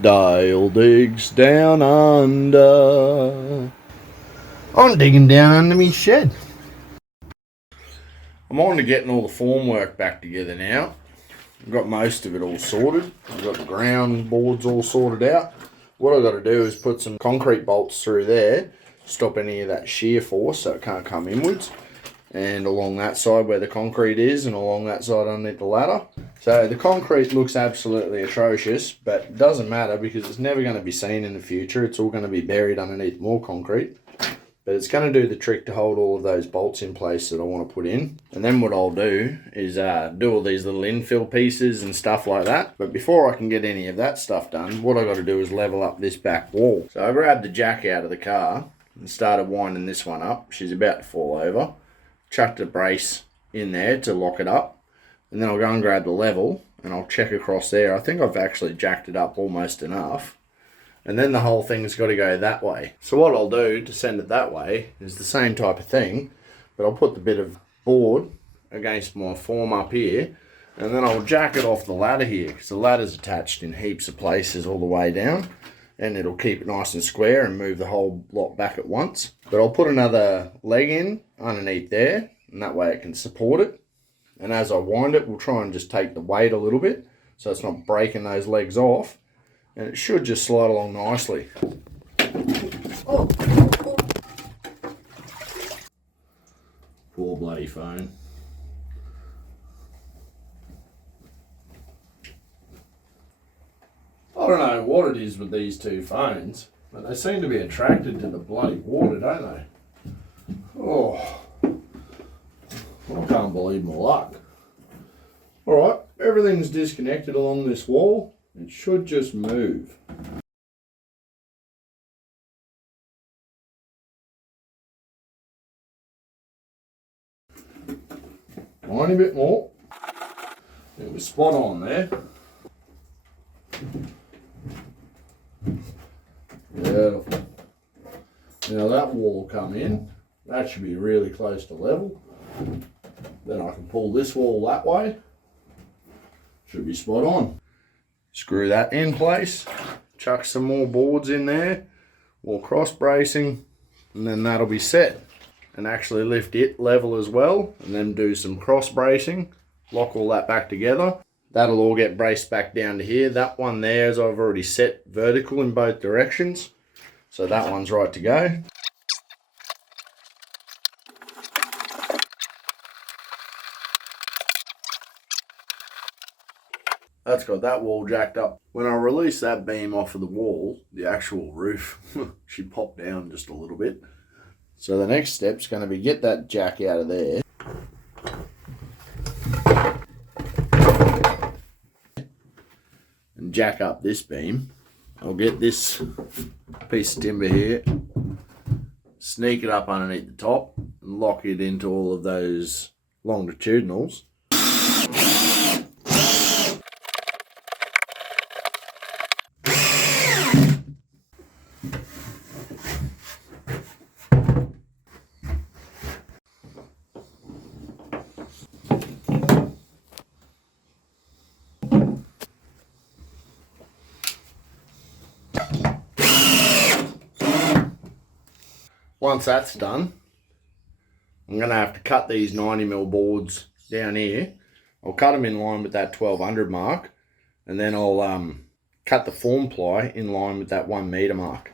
Dale digs down under. I'm digging down under me shed. I'm on to getting all the formwork back together now. I've got most of it all sorted. I've got the ground boards all sorted out. What I've got to do is put some concrete bolts through there, stop any of that shear force so it can't come inwards. And along that side where the concrete is, and along that side underneath the ladder. So the concrete looks absolutely atrocious, but it doesn't matter because it's never going to be seen in the future. It's all going to be buried underneath more concrete. But it's going to do the trick to hold all of those bolts in place that I want to put in. And then what I'll do is do all these little infill pieces and stuff like that. But before I can get any of that stuff done, what I've got to do is level up this back wall. So I grabbed the jack out of the car and started winding this one up. She's about to fall over. Chucked a brace in there to lock it up. And then I'll go and grab the level and I'll check across there. I think I've actually jacked it up almost enough. And then the whole thing's got to go that way. So what I'll do to send it that way is the same type of thing, but I'll put the bit of board against my form up here, and then I'll jack it off the ladder here, because the ladder's attached in heaps of places all the way down, and it'll keep it nice and square and move the whole lot back at once. But I'll put another leg in underneath there, and that way it can support it. And as I wind it, we'll try and just take the weight a little bit, so it's not breaking those legs off. And it should just slide along nicely. Oh. Poor bloody phone. I don't know what it is with these two phones, but they seem to be attracted to the bloody water, don't they? Oh, I can't believe my luck. Alright, everything's disconnected along this wall. It should just move. Tiny bit more. It was spot on there. Beautiful. Now that wall will come in. That should be really close to level. Then I can pull this wall that way. Should be spot on. Screw that in place, chuck some more boards in there, more cross bracing, and then that'll be set. And actually lift it level as well, and then do some cross bracing, lock all that back together. That'll all get braced back down to here. That one there is I've already set vertical in both directions, so that one's right to go. That's got that wall jacked up. When I release that beam off of the wall, the actual roof, she popped down just a little bit. So the next step's going to be get that jack out of there. And jack up this beam. I'll get this piece of timber here, sneak it up underneath the top, and lock it into all of those longitudinals. Once that's done, I'm going to have to cut these 90mm boards down here. I'll cut them in line with that 1200 mark, and then I'll cut the form ply in line with that 1 meter mark.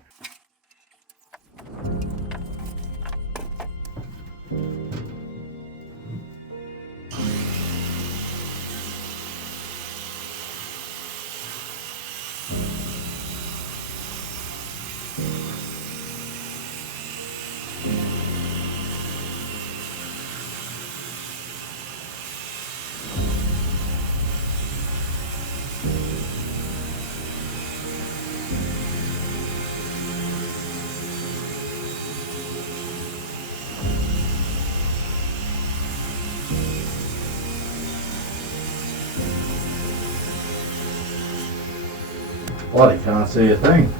Bloody can't see a thing.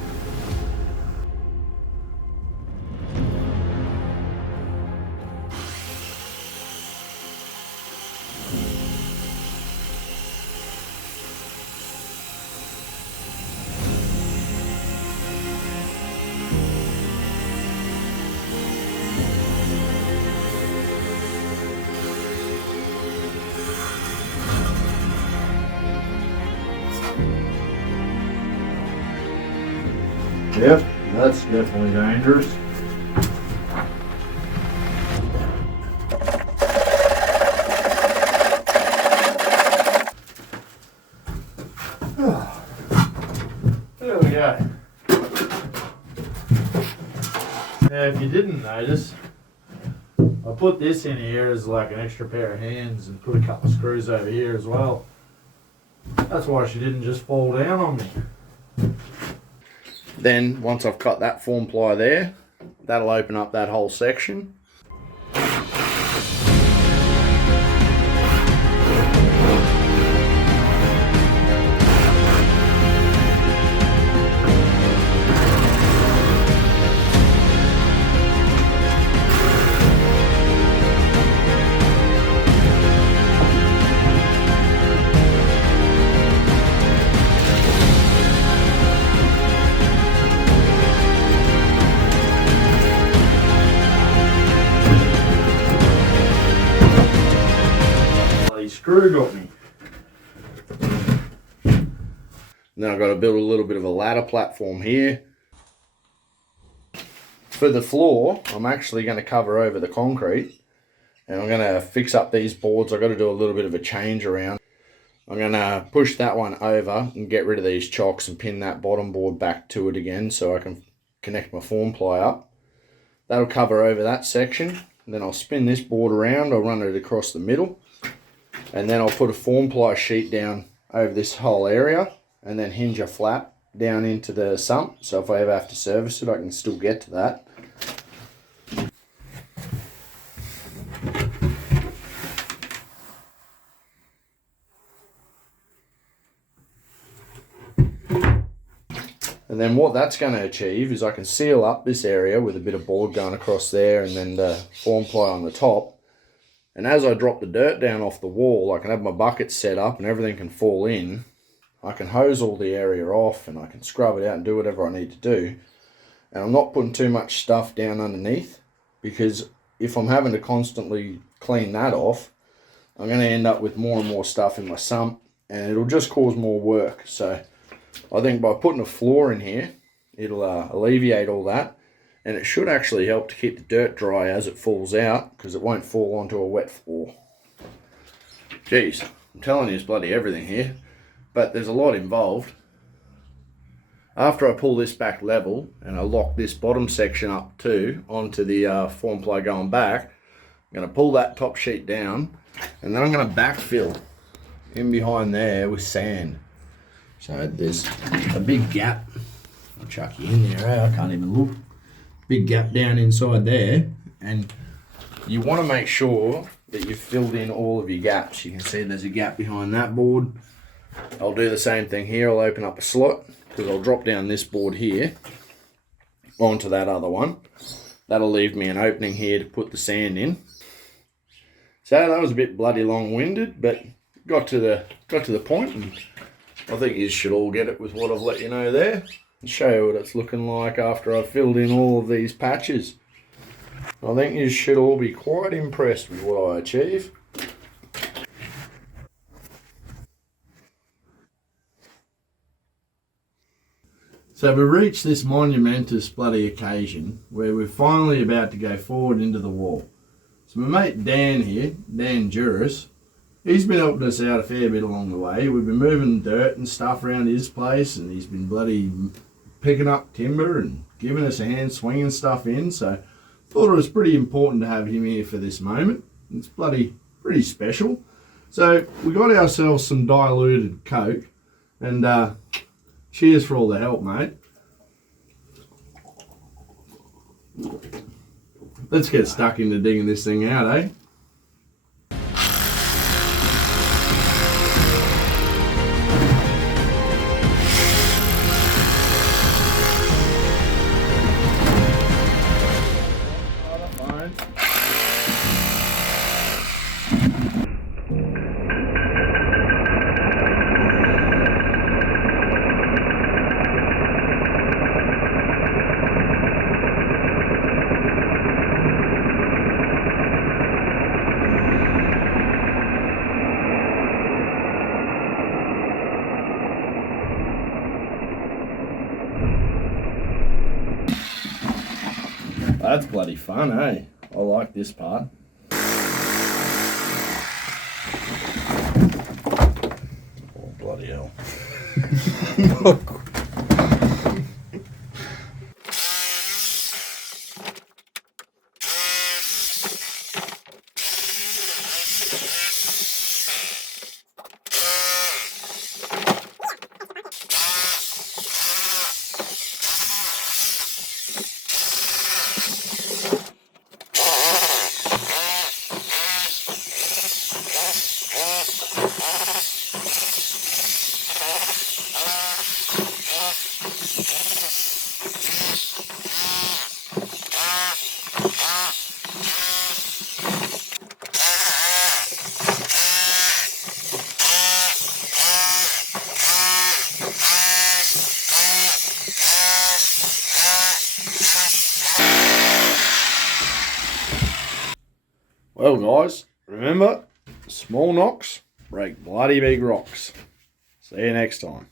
Yep, that's definitely dangerous. There we go. Now, if you didn't notice, I put this in here as like an extra pair of hands and put a couple of screws over here as well. That's why she didn't just fall down on me. Then, once I've cut that form ply there, that'll open up that whole section. Screw got me. Then I've got to build a little bit of a ladder platform here. For the floor, I'm actually going to cover over the concrete and I'm going to fix up these boards. I've got to do a little bit of a change around. I'm going to push that one over and get rid of these chocks and pin that bottom board back to it again so I can connect my form ply up. That'll cover over that section. Then I'll spin this board around, I'll run it across the middle. And then I'll put a form ply sheet down over this whole area and then hinge a flap down into the sump. So if I ever have to service it, I can still get to that. And then what that's going to achieve is I can seal up this area with a bit of board going across there and then the form ply on the top. And as I drop the dirt down off the wall, I can have my bucket set up and everything can fall in. I can hose all the area off and I can scrub it out and do whatever I need to do. And I'm not putting too much stuff down underneath because if I'm having to constantly clean that off, I'm going to end up with more and more stuff in my sump and it'll just cause more work. So I think by putting a floor in here, it'll alleviate all that. And it should actually help to keep the dirt dry as it falls out because it won't fall onto a wet floor. Jeez, I'm telling you it's bloody everything here, but there's a lot involved. After I pull this back level and I lock this bottom section up too onto the form ply going back, I'm going to pull that top sheet down and then I'm going to backfill in behind there with sand. So there's a big gap. I'll chuck you in there, I can't even look. Big gap down inside there, and you want to make sure that you've filled in all of your gaps. You can see there's a gap behind that board. I'll do the same thing here. I'll open up a slot because I'll drop down this board here onto that other one. That'll leave me an opening here to put the sand in. So that was a bit bloody long-winded, but got to the point, and I think you should all get it with what I've let you know there. Show you what it's looking like after I've filled in all of these patches. I think you should all be quite impressed with what I achieve. So we've reached this monumentous bloody occasion where we're finally about to go forward into the wall. So my mate Dan here, Dan Juris, he's been helping us out a fair bit along the way. We've been moving dirt and stuff around his place and he's been bloody picking up timber and giving us a hand swinging stuff in, so thought it was pretty important to have him here for this moment. It's bloody pretty special. So we got ourselves some diluted Coke and cheers for all the help, mate. Let's get stuck into digging this thing out, eh? That's bloody fun, eh? I like this part. Oh, bloody hell. Well, guys, remember, small knocks break bloody big rocks. See you next time.